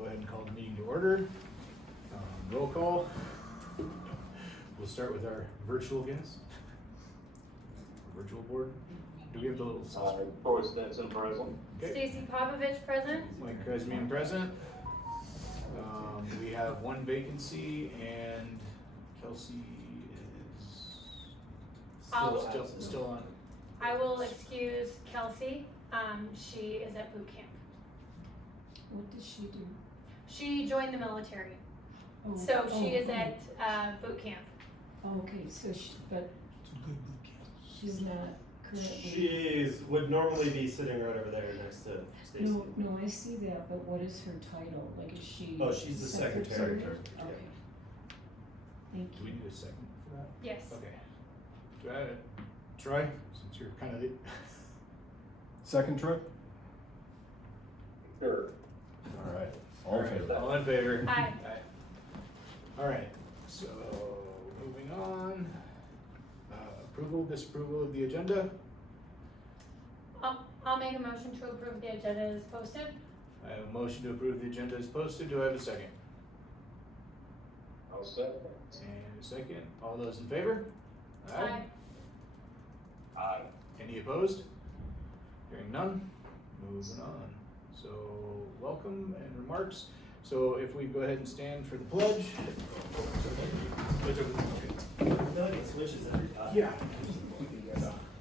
go ahead and call the meeting to order. Roll call. We'll start with our virtual guest. Virtual board. Do we have the little saucer? Troy Stetson present. Okay. Stacy Popovich present. Mike Kresmian present. We have one vacancy and Kelsey is still on. I will excuse Kelsey. She is at boot camp. What does she do? She joined the military. Oh, So she is oh. at boot camp. Okay, so but she's not currently. She would normally be sitting right over there next to Stacy. No, I see that, but what is her title? Like, is she? Oh, she's the secretary. Okay. Thank Do we you. need a second for that? Yes. Okay. Do I have it? Troy, since you're kind of the. Second, Troy? Sure. All right. All in favor? All in favor? Aye. All right, so moving on. Approval, disapproval of the agenda. I'll make a motion to approve the agenda as posted. I have a motion to approve the agenda as posted. Do I have a second? I'll second. And a second. All those in favor? Aye. Aye. Any opposed? Hearing none. Moving on. So welcome and remarks. So if we go ahead and stand for the pledge. Pledge over the I feel like it switches every time. Yeah.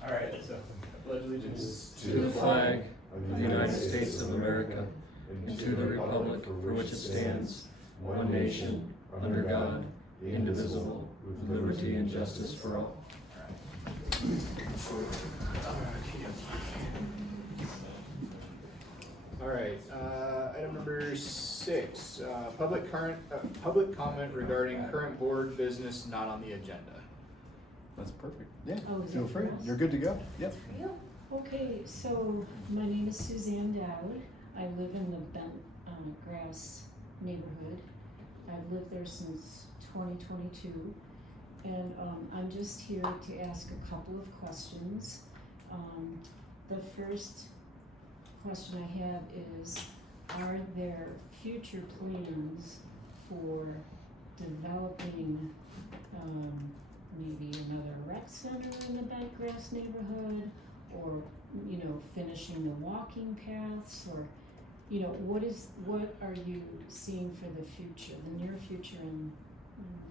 All right, so pledge allegiance to the flag of the United States of America and to the republic for which it stands, one nation, under God, indivisible, with liberty and justice for all. All right, item number 6, public comment regarding current board business not on the agenda. That's perfect. Yeah, Oh, is feel it free. for us? You're good to go. Yep. Okay, so my name is Suzanne Dowd. I live in the Bent Grass neighborhood. I've lived there since 2022. And I'm just here to ask a couple of questions. The first question I have is, are there future plans for developing maybe another rec center in the Bent Grass neighborhood, or finishing the walking paths, or what are you seeing for the future, the near future, and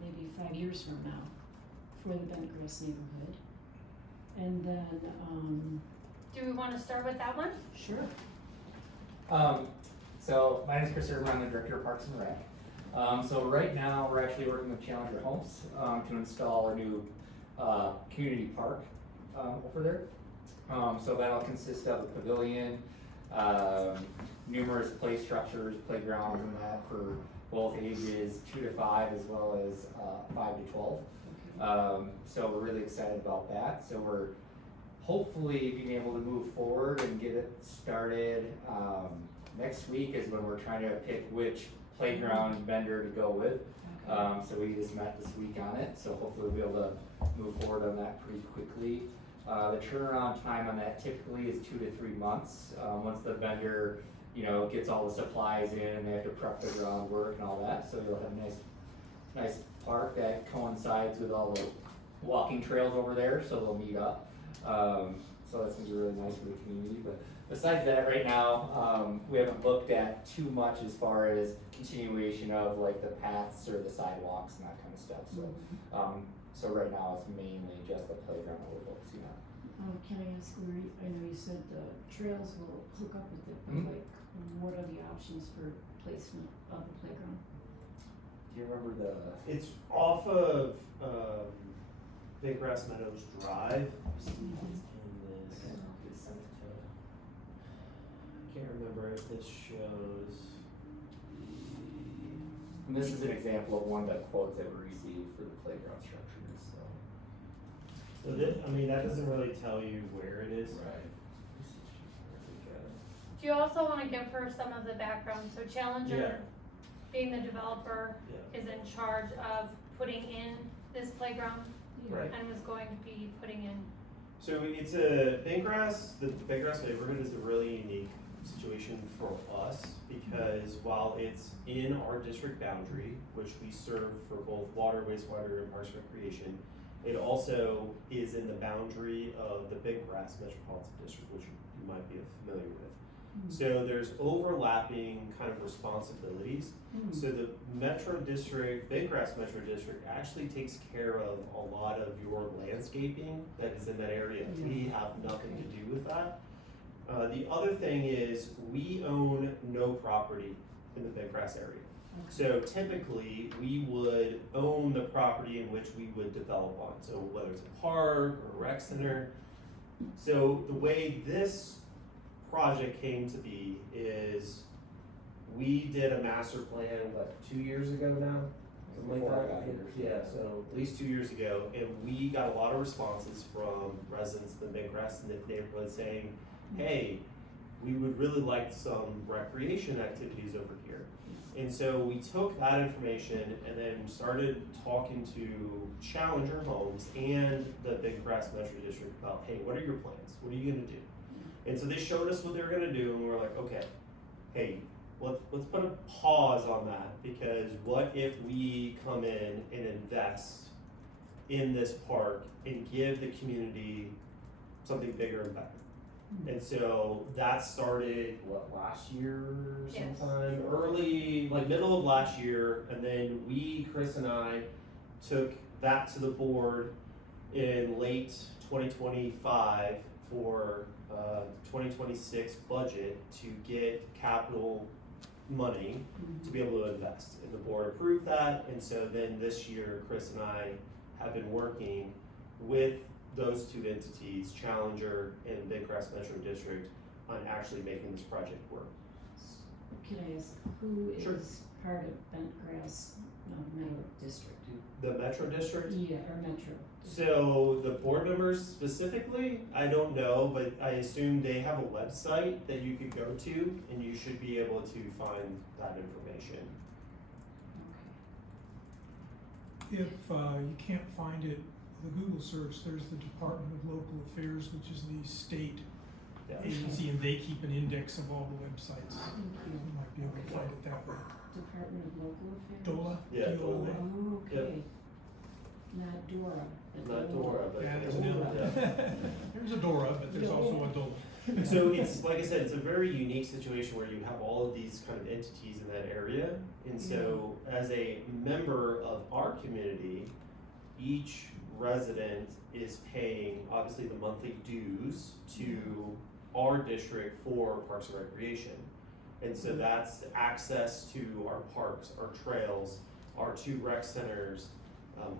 maybe 5 years from now for the Bent Grass neighborhood? And then Do we want to start with that one? sure. So my name is Chris Irvin, I'm the Director of Parks and Rec. So right now, we're actually working with Challenger Homes to install a new community park over there. So that'll consist of a pavilion, numerous play structures, playgrounds and that for both ages 2 to 5 as well as 5 to 12. So we're really excited about that. So we're hopefully being able to move forward and get it started. Next week is when we're trying to pick which playground vendor to go with. So we just met this week on it, so hopefully we'll be able to move forward on that pretty quickly. The turnaround time on that typically is 2 to 3 months. Once the vendor, gets all the supplies in and they have to prep the groundwork and all that, so you'll have a nice park that coincides with all the walking trails over there, so they'll meet up. So that's gonna be really nice for the community. But besides that, right now, we haven't looked at too much as far as continuation of like the paths or the sidewalks and that kind of stuff. So, so right now it's mainly just the playground that we're focusing on. Can I ask I know you said the trails will hook up with it, but like, what are the options for placement of the playground? Do you remember It's off of Big Grass Meadows Drive. It's in this. I can't remember if this shows. And this is an example of one of the quotes that we received for the playground structures. So. That doesn't really tell you where it is. Right. Do you also want to give her some of the background? So Challenger, being the developer, Yeah. is in charge of putting in this playground Right. and was going to be putting in. So it's the Big Grass neighborhood is a really unique situation for us because while it's in our district boundary, which we serve for both water, wastewater, and parks and recreation, it also is in the boundary of the Big Grass Metropolitan District, which you might be familiar with. So there's overlapping kind of responsibilities. So the Metro District, Big Grass Metro District actually takes care of a lot of your landscaping that is in that area. We have nothing to do with that. The other thing is we own no property in the Big Grass area. So typically we would own the property in which we would develop on. So whether it's a park or a rec center. So the way this project came to be is we did a master plan, 2 years ago now? Something like Before I that? got here. Yeah, so at least 2 years ago, and we got a lot of responses from residents in the Big Grass neighborhood saying, hey, we would really like some recreation activities over here. And so we took that information and then started talking to Challenger Homes and the Big Grass Metro District about, hey, what are your plans? What are you gonna do? And so they showed us what they were gonna do, and we were like, okay, hey, let's put a pause on that, because what if we come in and invest in this park and give the community something bigger and better? And so that started, last year sometime? Early, middle of last year, and then Chris and I, took that to the board in late 2025 for 2026 budget to get capital money to be able to invest. And the board approved that, and so then this year, Chris and I have been working with those two entities, Challenger and Big Grass Metro District, on actually making this project work. Can I ask, who Sure. is part of Bentgrass Metro District? The Metro District? Yeah, or Metro. So the board members specifically, I don't know, but I assume they have a website that you could go to and you should be able to find that information. Okay. If you can't find it with a Google search, there's the Department of Local Affairs, which is the state Yeah. agency, and they keep an index of all the websites. Thank You you. might be able to find it that way. Department of Local Affairs? DOLA? Yeah, DOLA. Oh, okay. Not Dora, but Not Dora, but. Yeah, there's an L. Yeah. There's a Dora, but there's also a DOLA. So it's, like I said, it's a very unique situation where you have all of these kind of entities in that area. And so as a member of our community, each resident is paying obviously the monthly dues to our district for Parks and Recreation. And so that's access to our parks, our trails, our 2 rec centers,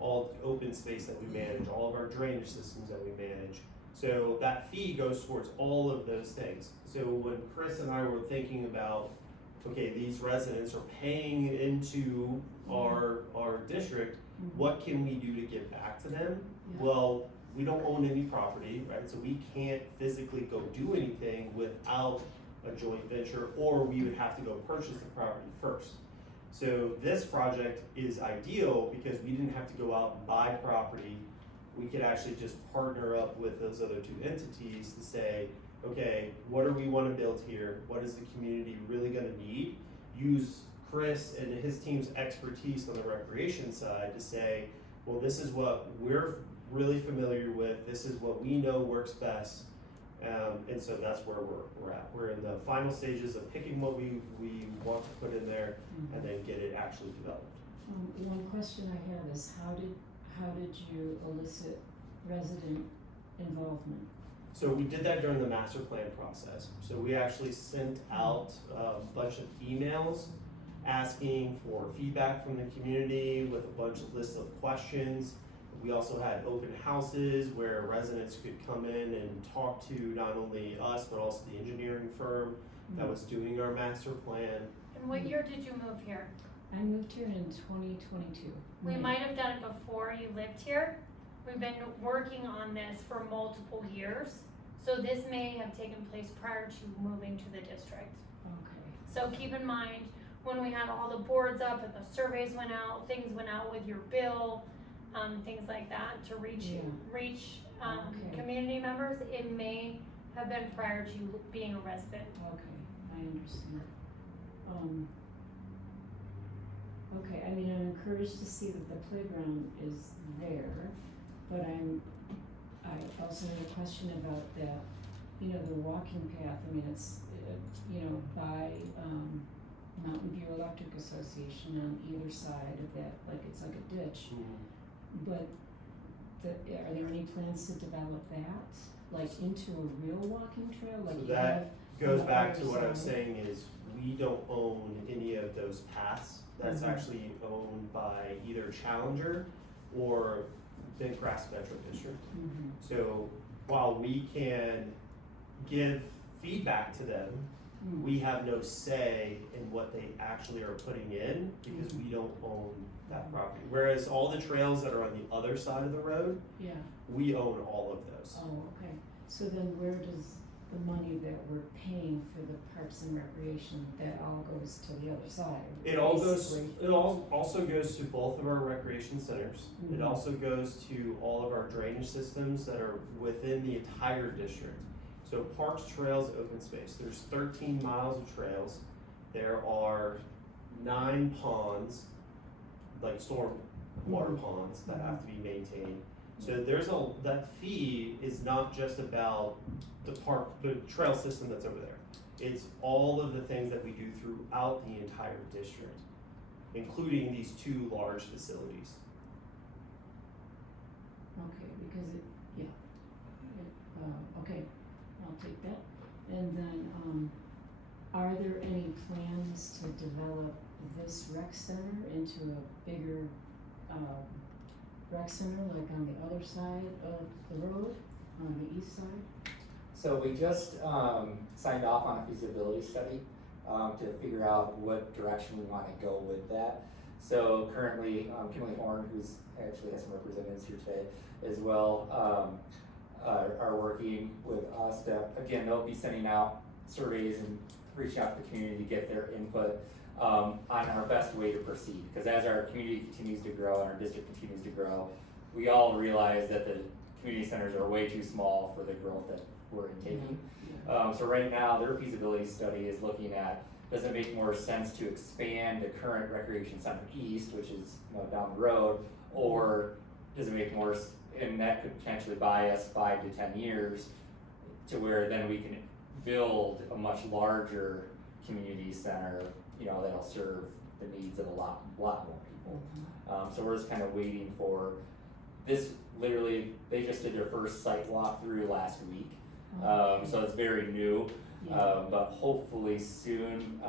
all the open space that we manage, all of our drainage systems that we manage. So that fee goes towards all of those things. So when Chris and I were thinking about, okay, these residents are paying into our district, what can we do to give back to them? Yeah. Well, we don't own any property, right? So we can't physically go do anything without a joint venture, or we would have to go purchase the property first. So this project is ideal because we didn't have to go out and buy property. We could actually just partner up with those other 2 entities to say, okay, what do we wanna build here? What is the community really gonna need? Use Chris and his team's expertise on the recreation side to say, well, this is what we're really familiar with, this is what we know works best. And so that's where we're at. We're in the final stages of picking what we want to put in there and then get it actually developed. One question I have is how did you elicit resident involvement? So we did that during the master plan process. So we actually sent out a bunch of emails asking for feedback from the community with a bunch of lists of questions. We also had open houses where residents could come in and talk to not only us, but also the engineering firm that was doing our master plan. And what year did you move here? I moved here in 2022. We May. might have done it before you lived here. We've been working on this for multiple years. So this may have taken place prior to moving to the district. Okay. So keep in mind, when we had all the boards up and the surveys went out, things went out with your bill, things like that to reach Okay. community members, it may have been prior to you being a resident. Okay. understand. Okay, I mean, I'm encouraged to see that the playground is there, but I also have a question about that, you know, the walking path. I mean, it's, you know, by, Mountain View Electric Association on either side of that, like, it's like a ditch. But are there any plans to develop that, like, into a real walking trail, like So you that have goes on the back other to what I was side? saying is, we don't own any of those paths. That's Mhm. actually owned by either Challenger or Bent Grass Metro District. Mhm. So while we can give feedback to them, Mm. we have no say in what they actually are putting in because we don't own that property. Whereas all the trails that are on the other side of the road, Yeah, we own all of those. oh, okay, so then where does the money that we're paying for the parks and recreation, that all goes to the other side? It all goes, basically? it also goes to both of our recreation centers. It Mhm. also goes to all of our drainage systems that are within the entire district. So parks, trails, open space, there's 13 miles of trails. There are 9 ponds, like storm water Mhm. ponds that have to be maintained. So that fee is not just about the trail system that's over there. It's all of the things that we do throughout the entire district, including these 2 large facilities. Okay, because okay, I'll take that. And then, are there any plans to develop this rec center into a bigger, rec center, like on the other side of the road, on the east side? So we just signed off on a feasibility study to figure out what direction we want to go with that. So currently, Kimberly Horn, who's actually has some representatives here today as well, are working with us to, again, they'll be sending out surveys and reaching out to the community to get their input on our best way to proceed. Because as our community continues to grow and our district continues to grow, we all realize that the community centers are way too small for the growth that we're taking. So right now, their feasibility study is looking at, does it make more sense to expand the current recreation center east, which is, you know, down the road, or does it make more, and that could potentially buy us 5 to 10 years to where then we can build a much larger community center, you know, that'll serve the needs of a lot more people. So we're just kind of waiting for this. Literally, they just did their first site walkthrough last week. So it's very new, but hopefully soon,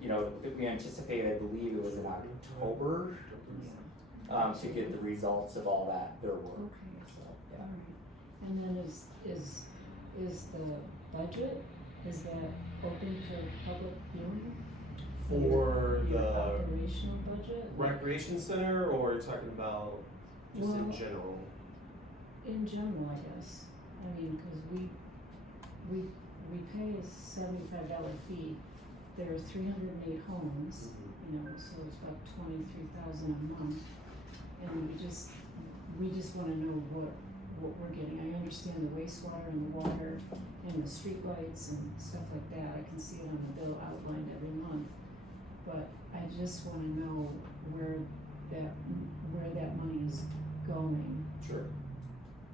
you know, we anticipate, I believe it was in October, to get the results of all that, their work. Okay, So, yeah. alright. And then is the budget, is that open for public viewing? For Your the operational budget? recreation center, or you're talking about just in Well, general? In general, I guess. I mean, cause we pay a $75 fee. There are 308 homes, you know, so it's about $23,000 a month. And we just wanna know what we're getting. I understand the wastewater and the water and the streetlights and stuff like that. I can see it on the bill outlined every month. But I just wanna know where that money is going. Sure.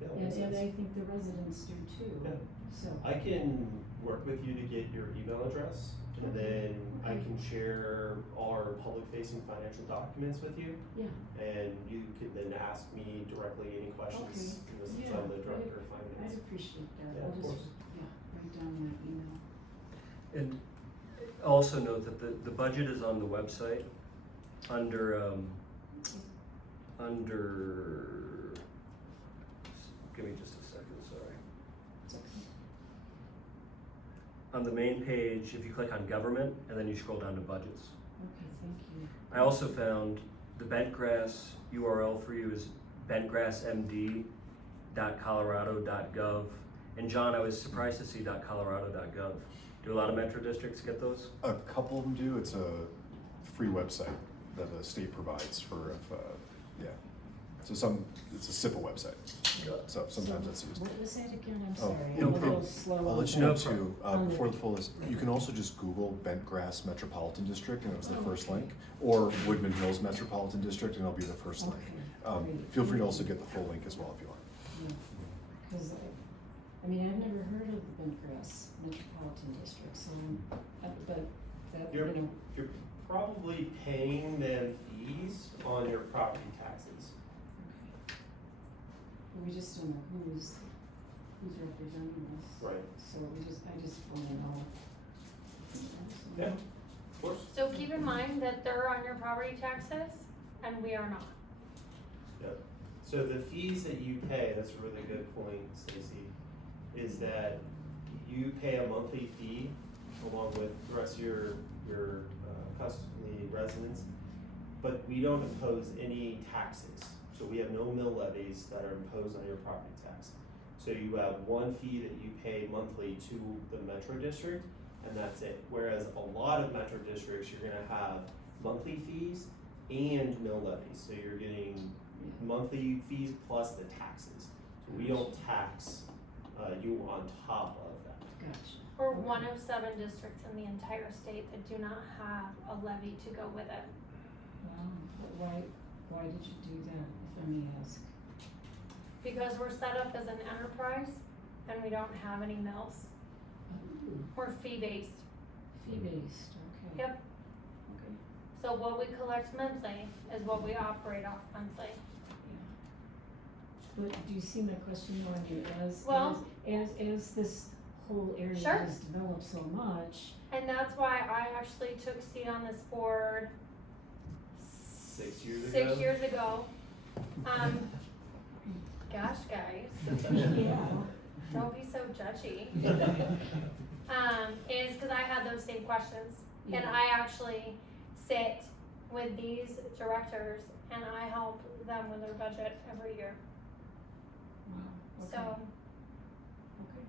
Yeah, that makes And sense. I think the residents do too, Yeah. so. I can work with you to get your email address, and then I Okay. can share our public-facing financial documents with you, Yeah, and you can then ask me directly any questions, you know, since I'm the director of I'd finance. appreciate that. Yeah, I'll of just, course. write down that email. And also note that the budget is on the website under, give me just a second, sorry. It's okay. On the main page, if you click on government and then you scroll down to budgets. Okay, thank you. I also found the Bentgrass URL for you is bentgrassmd.colorado.gov. And John, I was surprised to see .colorado.gov. Do a lot of metro districts get those? A couple of them do. It's a free website that the state provides for if, yeah. So it's a SIPA website, so sometimes that's used. What was that again? I'm Oh, sorry. no I'm a little problem. slow. I'll on let you that. know No too, problem. before the full list, you can also just Google Bentgrass Metropolitan District and it was the Oh, first okay. link, or Woodman Hills Metropolitan District and it'll be the first link. Okay, great. Feel free to also get the full link as well if you want. Because, I mean, I've never heard of the Bentgrass Metropolitan District, so, but that, you You're- know, You're probably paying them fees on your property taxes. we just don't know who's representing us. Right. So I just wanna know. Yeah. Of course. So keep in mind that they're on your property taxes and we are not. Yep. So the fees that you pay, that's a really good point, Stacy, is that you pay a monthly fee along with the rest of your custody residents, but we don't impose any taxes. So we have no mill levies that are imposed on your property tax. So you have one fee that you pay monthly to the metro district, and that's it. Whereas a lot of metro districts, you're gonna have monthly fees and mill levies. So you're getting monthly fees plus the taxes. So we don't tax you on top of that. Gotcha. We're one of 7 districts in the entire state that do not have a levy to go with it. Wow, but why did you do that, if I may ask? Because we're set up as an enterprise and we don't have any mills. Oh, We're fee-based. fee-based, okay. Yep. Okay, So what we collect monthly is what we operate off monthly. yeah. But do you see my question more you Well- as this whole area Sure. has developed so much, And that's why I actually took seat on this board 6 years ago. 6 years ago. Gosh, guys, yeah, don't be so judgy. Is because I had those same questions. And Yeah. I actually sit with these directors and I help them with their budget every year. wow, okay. So, Okay.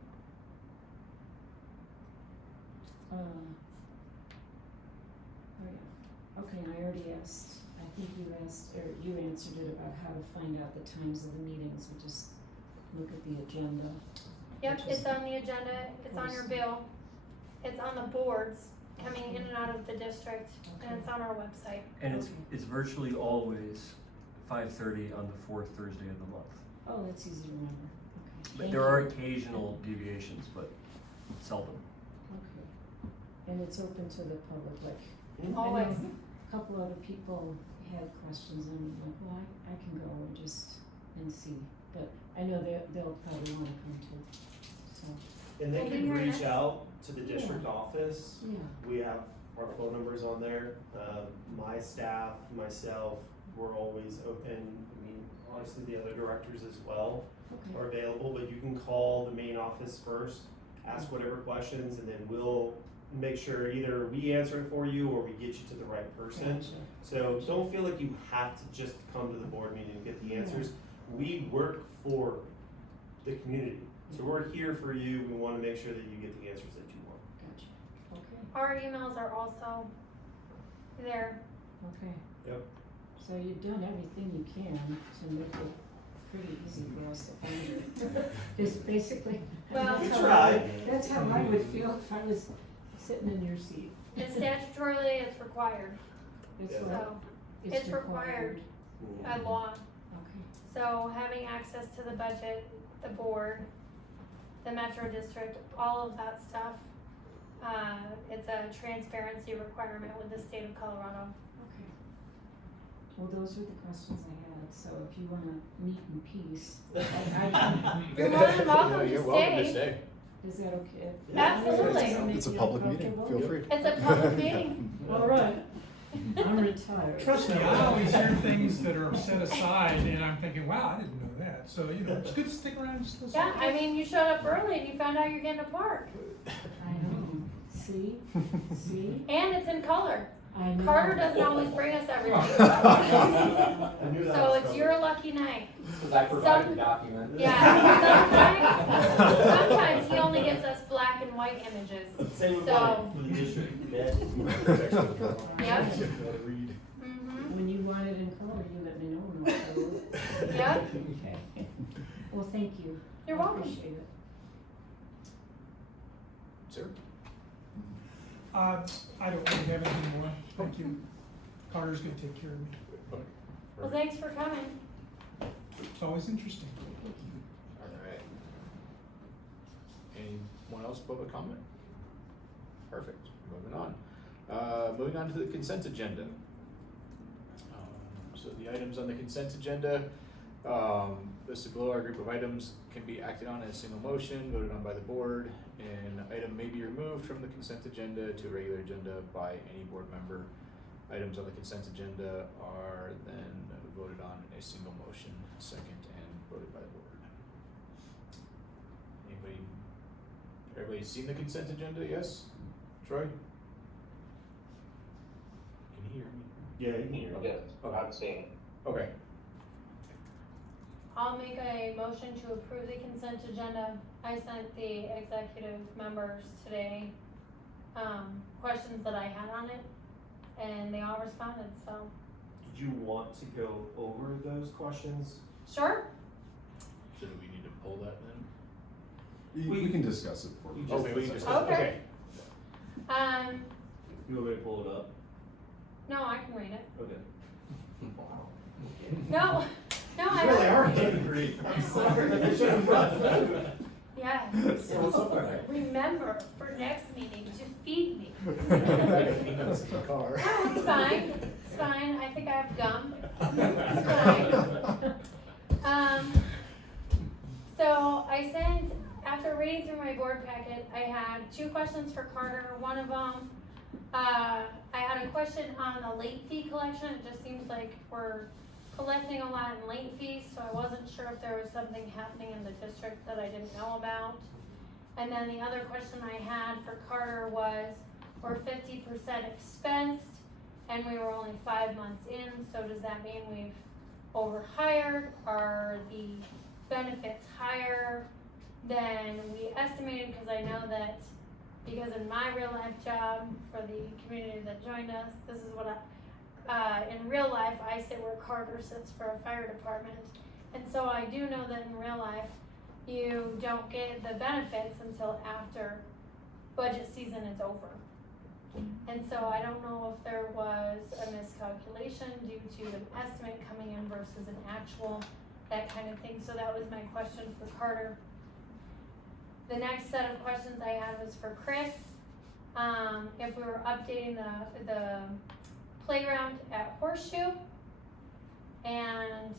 Oh yeah, okay, and I already asked, I think you asked, or you answered it about how to find out the times of the meetings, we just look at the agenda. yep, Which is- it's on the agenda, it's on your bill, it's on the boards coming in and out of the district, and it's on our website. And Okay. it's virtually always 5:30 on the 4th Thursday of the month. Oh, that's easy to remember, okay. But Thank there you. are occasional deviations, but seldom. Okay, and it's open to the public, like, I know Always. a couple other people had questions and I'm like, well, I can go and just, and see, but I know they'll probably wanna come too, so, And they We'll be can here reach next- out to the district Yeah. office. yeah, We have our phone numbers on there. My staff, myself, we're always open. I mean, honestly, the other directors as well okay. are available, but you can call the main office first, ask whatever questions, and then we'll make sure either we answer it for you or we get you to the right person. Gotcha. So don't feel like you have to just come to the board meeting and get the answers. We work for the community. So we're here for you. We wanna make sure that you get the answers that you want. Gotcha, okay, Our emails are also there. okay. Yep. So you've done everything you can to make it pretty easy for us to find it. It's basically, Well- We that's how tried. that's how I would feel if I was sitting in your seat. And statutorily, it's required, It's Yeah. like, so, it's required by law. Okay, So having access to the budget, the board, the metro district, all of that stuff, it's a transparency requirement with the state of Colorado. okay. Well, those were the questions I had, so if you wanna meet in peace, I You're more than welcome to You're welcome to stay. stay. is that okay? Absolutely. It's a public meeting, feel free. It's a public meeting. All right, I'm retired. Trust me, I always hear things that are set aside and I'm thinking, wow, I didn't know that. So, you know, it's good to stick around and just listen. Yeah, I mean, you showed up early and you found out you're getting a park. I know, see, And it's in color. I know. Carter doesn't always bring us everything. I knew that So was it's coming. your lucky night. Cause I provided Some- the document. Yeah, sometimes he only gives us black and white images. Same with So- mine, for the district. That- Yep. Read. Mhm. When you want it in color, you let me know and I'll show it. Yep, Okay. Well, thank you. You're I welcome. appreciate it. Sir? I don't really have anything more, thank you. Carter's gonna take care of me. well, thanks for coming. It's always interesting. Alright. Anyone else public comment? Perfect, moving on. Moving on to the consent agenda. So the items on the consent agenda, listed below our group of items can be acted on in a single motion, voted on by the board. An item may be removed from the consent agenda to a regular agenda by any board member. Items on the consent agenda are then voted on in a single motion, second and voted by the board. Everybody seen the consent agenda, yes? Troy? Can you hear me? Yeah, you can hear me. Yes, I've seen it. Okay, I'll make a motion to approve the consent agenda. I sent the executive members today, questions that I had on it, and they all responded, so, Did you want to go over those questions? sure? so do we need to pull that then? We can discuss it for you. Okay, we can just, Okay. okay. You want me to pull it up? No, I can read it. Okay. No, I You really don't. are angry. I'm sorry. I should have brought food. Yeah, remember for next meeting to feed me. Peanuts in the car. No, it's fine, it's fine, I think I have gum, it's fine. So I sent, after reading through my board packet, I had 2 questions for Carter. One of them, I had a question on the late fee collection. It just seems like we're collecting a lot in late fees, so I wasn't sure if there was something happening in the district that I didn't know about. And then the other question I had for Carter was, we're 50% expensed, and we were only 5 months in, so does that mean we've overhired? Are the benefits higher than we estimated? Because I know that, because in my real life job, for the community that joined us, this is what in real life, I sit where Carter sits for a fire department. And so I do know that in real life, you don't get the benefits until after budget season is over. And so I don't know if there was a miscalculation due to an estimate coming in versus an actual, that kind of thing. So that was my question for Carter. The next set of questions I had was for Chris. If we were updating the playground at Horseshoe, and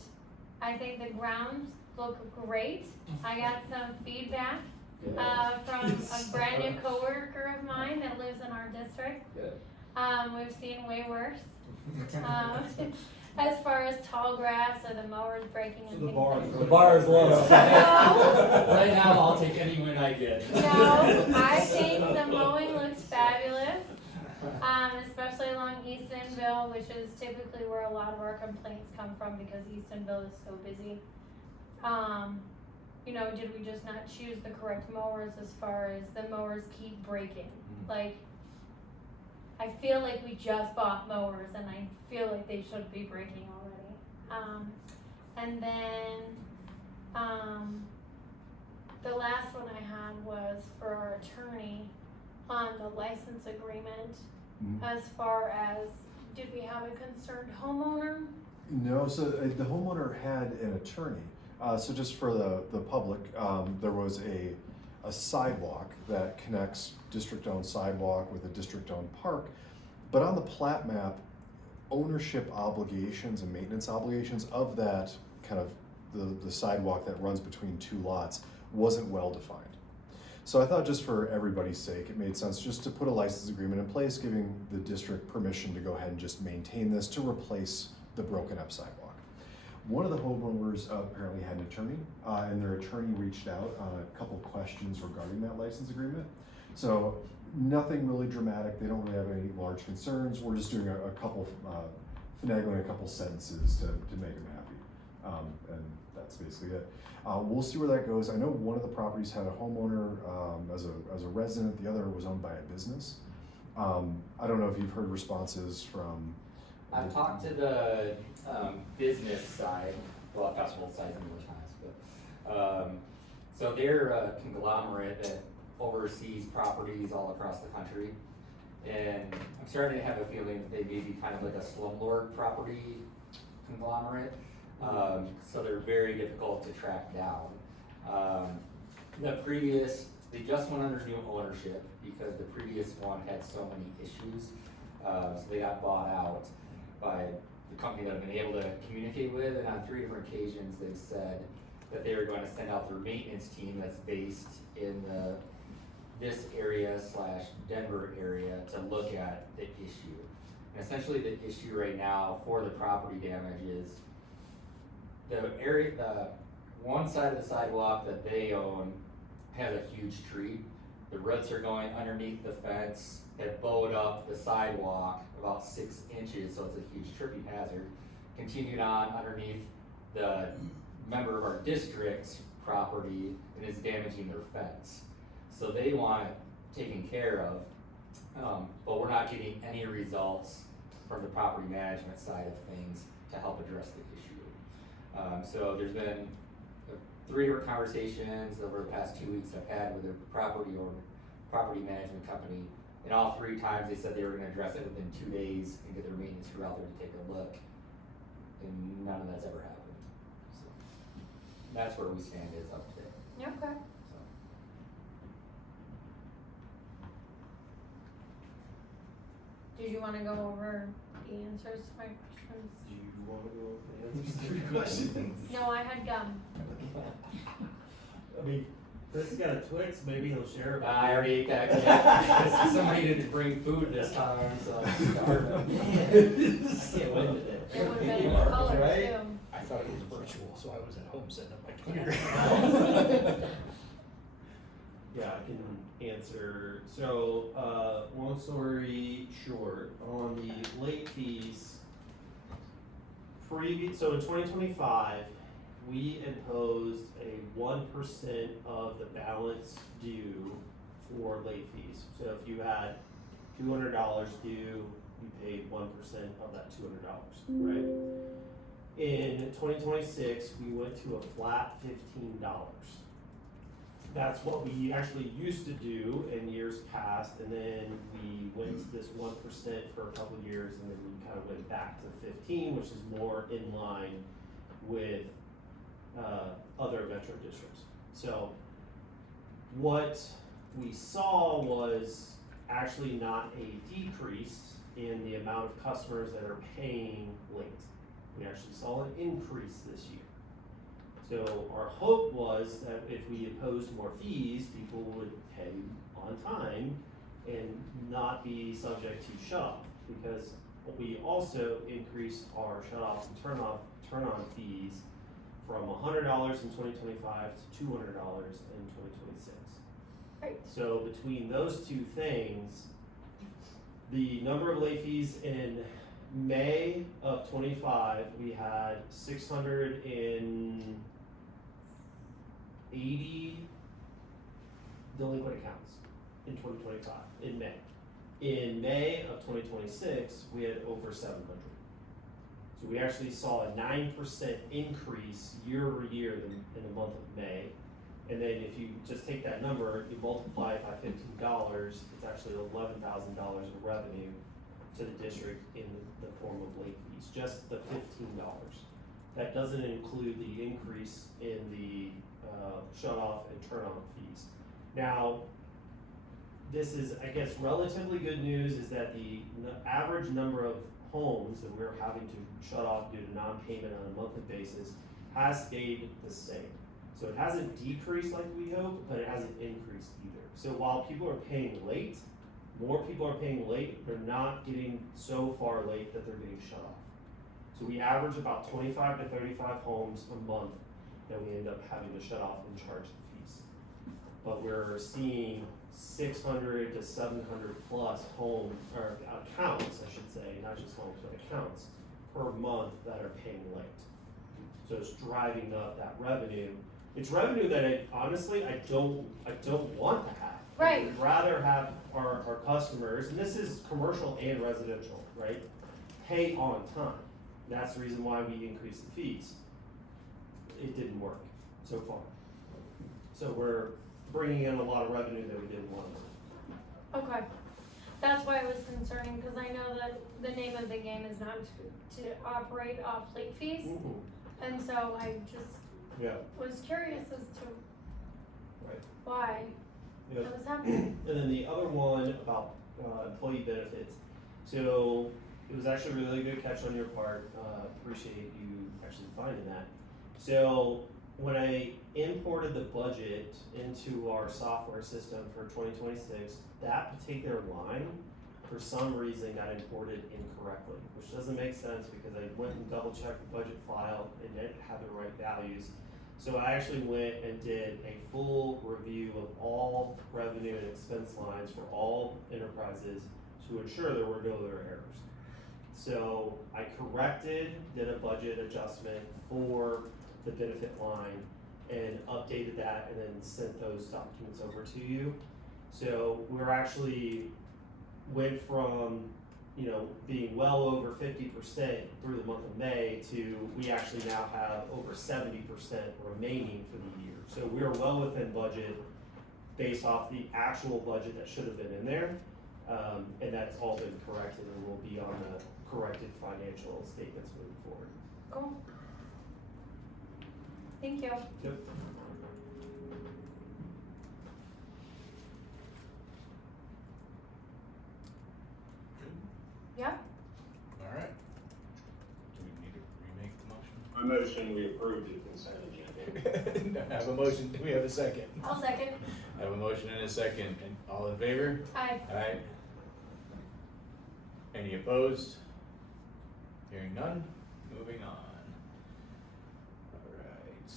I think the grounds look great. I got some feedback from a brand new coworker of mine that lives in our district. We've seen way worse. As far as tall grass or the mowers breaking and things like that. The bar is low. No. Right now, I'll take any win I get. No, I think the mowing looks fabulous, especially along Eastonville, which is typically where a lot of our complaints come from because Eastonville is so busy. You know, did we just not choose the correct mowers as far as the mowers keep breaking? Like, I feel like we just bought mowers and I feel like they should be breaking already. And then, the last one I had was for our attorney on the license agreement. As far as, did we have a concerned homeowner? No, so the homeowner had an attorney. So just for the public, there was a sidewalk that connects district-owned sidewalk with a district-owned park. But on the plat map, ownership obligations and maintenance obligations of that kind of the sidewalk that runs between 2 lots wasn't well defined. So I thought just for everybody's sake, it made sense just to put a license agreement in place, giving the district permission to go ahead and just maintain this to replace the broken up sidewalk. One of the homeowners apparently had an attorney, and their attorney reached out on a couple questions regarding that license agreement. So nothing really dramatic. They don't really have any large concerns. We're just doing a couple, finagling a couple sentences to make them happy. And that's basically it. We'll see where that goes. I know one of the properties had a homeowner as a resident. The other was owned by a business. I don't know if you've heard responses from. I've talked to the business side, well, I've talked both sides numerous times, but, so they're a conglomerate that oversees properties all across the country. And I'm starting to have a feeling that they may be kind of like a slumlord property conglomerate. So they're very difficult to track down. They just went under new ownership because the previous one had so many issues. So they got bought out by the company that I've been able to communicate with, and on 3 different occasions they've said that they were going to send out their maintenance team that's based in this area / Denver area to look at the issue. And essentially the issue right now for the property damage is the one side of the sidewalk that they own has a huge tree. The roots are going underneath the fence, have bowed up the sidewalk about 6 inches, so it's a huge tripping hazard. Continued on underneath the member of our district's property and is damaging their fence. So they want it taken care of, but we're not getting any results from the property management side of things to help address the issue. So there's been 3 different conversations over the past 2 weeks I've had with their property management company, and all 3 times they said they were gonna address it within 2 days and get their maintenance crew out there to take a look, and none of that's ever happened. So that's where we stand as of today. Okay. So. Did you wanna go over the answers to my questions? Do you wanna go over the answers to your questions? No, I had gum. I mean, Chris has got a Twix, maybe he'll share it. I already ate that. Yeah. Somebody didn't bring food this time, so I'm starving. I can't win today. It would've been in color Right? too. I thought it was virtual, so I was at home setting up my computer. Yeah, I can answer. So, long story short, on the late fees, so in 2025, we imposed a 1% of the balance due for late fees. So if you had $200 due, you paid 1% of that $200, right? In 2026, we went to a flat $15. That's what we actually used to do in years past, and then we went to this 1% for a couple of years, and then we kind of went back to 15, which is more in line with other metro districts. So what we saw was actually not a decrease in the amount of customers that are paying late. We actually saw an increase this year. So our hope was that if we imposed more fees, people would pay on time and not be subject to shut off, because we also increased our shut off and turn on fees from $100 in 2025 to $200 in 2026. Right. So between those two things, the number of late fees in May of 25, we had 680 delinquent accounts in 2025, in May. In May of 2026, we had over 700. So we actually saw a 9% increase year over year in the month of May. And then if you just take that number, you multiply it by $15, it's actually $11,000 of revenue to the district in the form of late fees, just the $15. That doesn't include the increase in the shut off and turn on fees. Now, this is, I guess, relatively good news is that the average number of homes that we're having to shut off due to non-payment on a monthly basis has stayed the same. So it hasn't decreased like we hoped, but it hasn't increased either. So while people are paying late, more people are paying late, they're not getting so far late that they're getting shut off. So we average about 25 to 35 homes a month that we end up having to shut off and charge the fees. But we're seeing 600 to 700 plus accounts, I should say, not just homes, but accounts per month that are paying late. So it's driving up that revenue. It's revenue that I don't want to have. Right. We'd rather have our customers, and this is commercial and residential, right, pay on time. That's the reason why we increase the fees. it didn't work so far. So we're bringing in a lot of revenue that we didn't want. Okay, that's why it was concerning, cause I know that the name of the game is not to operate off late fees, and so I just Yeah. was curious as to Right. why Yeah. that was happening. And then the other one about employee benefits. So it was actually a really good catch on your part. Appreciate you actually finding that. So when I imported the budget into our software system for 2026, that particular line, for some reason, got imported incorrectly, which doesn't make sense because I went and double checked the budget file and it had the right values. So I actually went and did a full review of all revenue and expense lines for all enterprises to ensure there were no other errors. So I did a budget adjustment for the benefit line and updated that and then sent those documents over to you. So we're actually went from, being well over 50% through the month of May to we actually now have over 70% remaining for the year. So we're well within budget based off the actual budget that should have been in there. And that's all been corrected and will be on the corrected financial statements moving forward. Cool. Thank you. Yep. Yeah, Alright. Do we need to remake the motion? I motion we approve the consent agenda. I have a motion, do we have a second? I'll second. I have a motion and a second, and all in favor? Aye. Aye. Any opposed? Hearing none, moving on. Alright,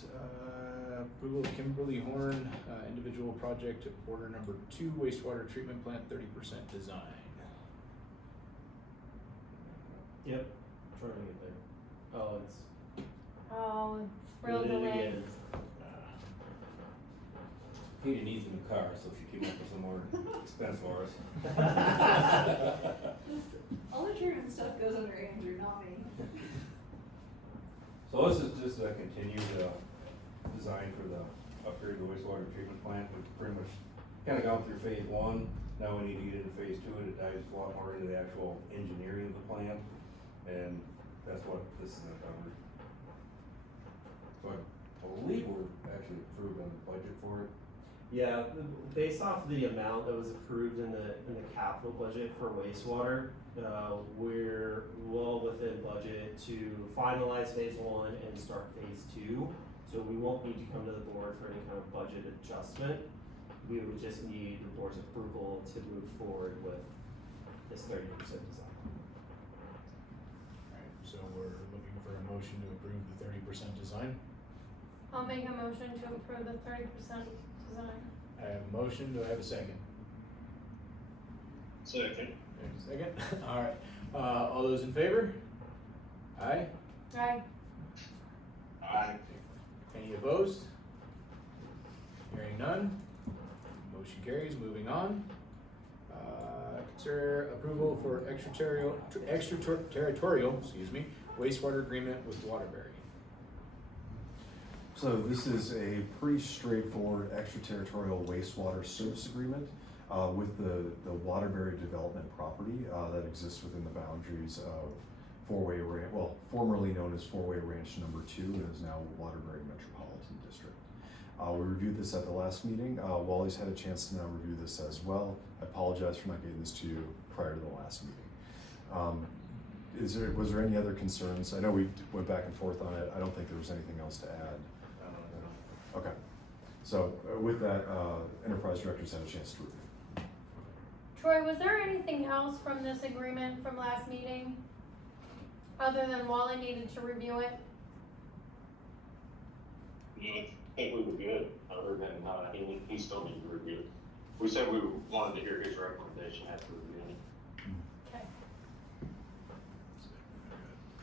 approval of Kimberly Horn, individual project order number 2, wastewater treatment plant 30% design. Yep. Trying to get there. Oh, it's. Oh, it's real Did it delayed. again. Peter needs a new car, so she came up with some more expense for us. All the treatment stuff goes under Andrew, not me. So this is just a continued, design for the upgrade of the wastewater treatment plant. We've pretty much kinda gone through phase 1. Now we need to get into phase 2, and it dives a lot more into the actual engineering of the plant. And that's what this is gonna cover. So I believe we're actually approved on the budget for it. Yeah, based off the amount that was approved in the capital budget for wastewater, we're well within budget to finalize phase 1 and start phase 2. So we won't need to come to the board for any kind of budget adjustment. We would just need the board's approval to move forward with this 30% design. Alright, so we're looking for a motion to approve the 30% design. I'll make a motion to approve the 30% design. I have a motion, do I have a second? Second. There's a second, alright, all those in favor? Aye, Aye. Aye. any opposed? Hearing none, motion carries, moving on. Consider approval for extraterritorial, wastewater agreement with Waterbury. So this is a pretty straightforward extraterritorial wastewater service agreement with the Waterbury development property that exists within the boundaries of formerly known as Four-Way Ranch number 2 and is now Waterbury Metropolitan District. We reviewed this at the last meeting. Wally's had a chance to now review this as well. I apologize for not getting this to you prior to the last meeting. Was there any other concerns? I know we went back and forth on it. I don't think there was anything else to add. Okay, so with that, enterprise directors had a chance to review. Troy, was there anything else from this agreement from last meeting? Other than Wally needed to review it? No, I think we were good, other than, he still needs to review it. We said we wanted to hear his recommendation after reviewing it. Okay.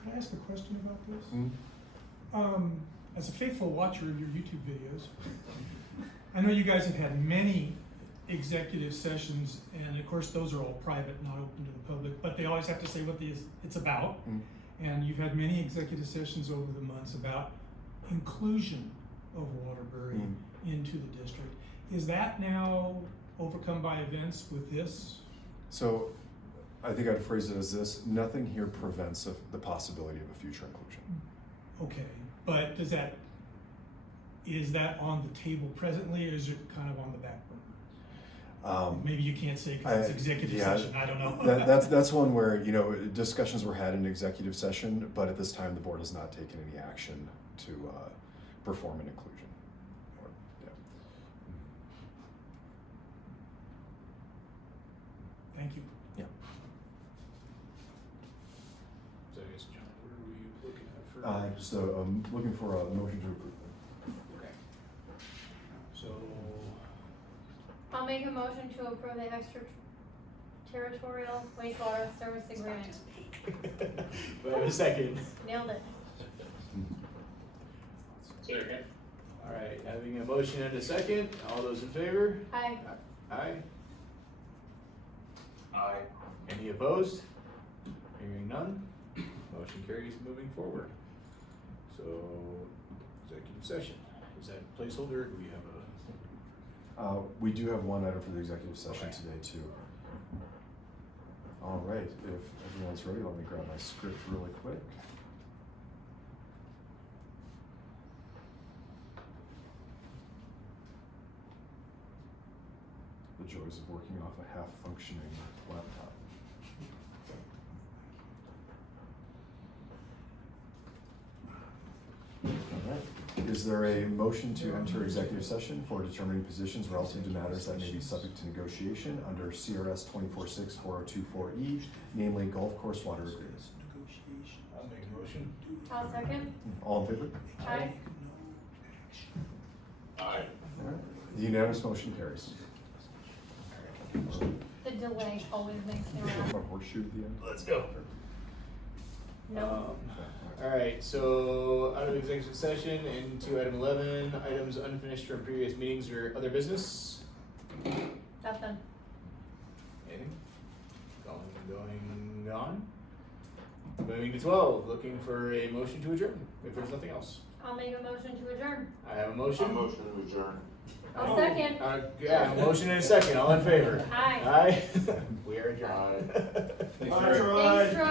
Can I ask a question about this? Mm-hmm. As a faithful watcher of your YouTube videos, I know you guys have had many executive sessions, and of course those are all private, not open to the public, but they always have to say what it's about. Mm. And you've had many executive sessions over the months about inclusion of Waterbury into the district. Is that now overcome by events with this? So I think I'd phrase it as this: nothing here prevents the possibility of a future inclusion. Okay, but is that on the table presently, or is it kind of on the back burner? Maybe you can't say because it's executive session, I don't know. That's one where, you know, discussions were had in executive session, but at this time the board has not taken any action to perform an inclusion. Or, yeah. Thank you. Yeah. So I guess, John, what are we looking at for? Just looking for a motion to approve. Okay. So, I'll make a motion to approve the extraterritorial wastewater service agreement. do I have a second? Nailed it. Second. All right, having a motion and a second, all those in favor? Aye. Aye. Aye. Any opposed? Hearing none, motion carries moving forward. So, executive session, is that a placeholder, or do we have a? We do have one item for the executive session Okay. today too. All right, if everyone's ready, let me grab my script really quick. The joys of working off a half-functioning laptop. All right. Is there a motion to enter executive session for determining positions relative to matters that may be subject to negotiation under CRS 246402-4E, namely golf course water agreements? I'll make a motion. I'll second. All in favor? Aye. Aye. All right. The unanimous motion carries. The delay always makes me laugh. A horseshoe at the end? Let's go. No. All right, so out of executive session into item 11, items unfinished from previous meetings or other business. Nothing. Anything? Gone. Moving to 12, looking for a motion to adjourn, if there's nothing else. I'll make a motion to adjourn. I have a motion. Motion to adjourn. I'll second. Yeah, a motion and a second, all in favor? Aye. Aye. We are adjourned. Aye. Thanks, All Eric. right. Thanks, Troy.